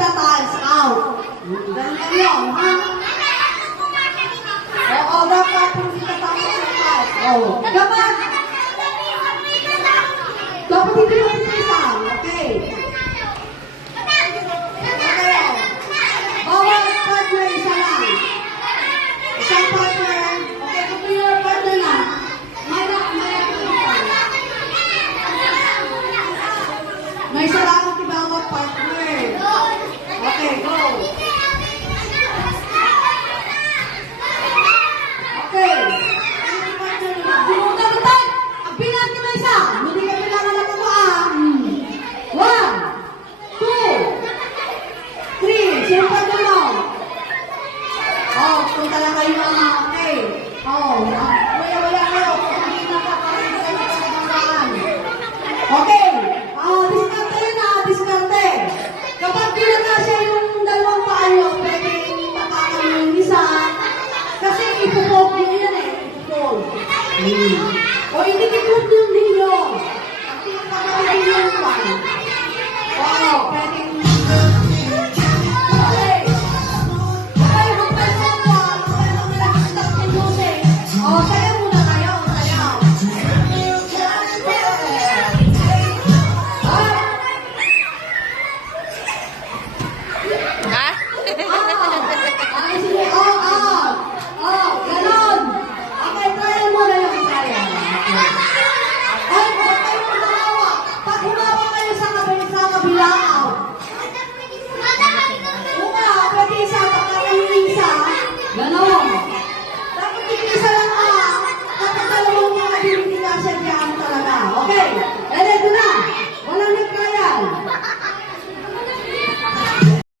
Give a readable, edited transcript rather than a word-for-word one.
itataas. Out. Ganyan yun, ha? Oo, dapat kung itataas sa taas. Oo. Dapat hindi mo itisan. Okay. Okay. Bawat partner, isa lang. Isang partner. Okay, kung yung partner na. May salamat si bawat partner. Okay, go. Okay. Bumutan-butan. Ang pinag ko na isa. Hindi ka kailangan na kumaan. 1, 2, 3. Sino partner mo? Oh, kung talaga kayo mga okay. Oh, wala kayo. Hindi nakakaroon kayo sa pagkakaan. Okay. Diskarte. Kapag pinagkasya yung dalawang paa nyo, pwede tapakan yung isa. Kasi ipopoke nyo yan eh. Ipopoke. O hindi ipopoke nyo ninyo. Ang pinagkakawin nyo yung pan.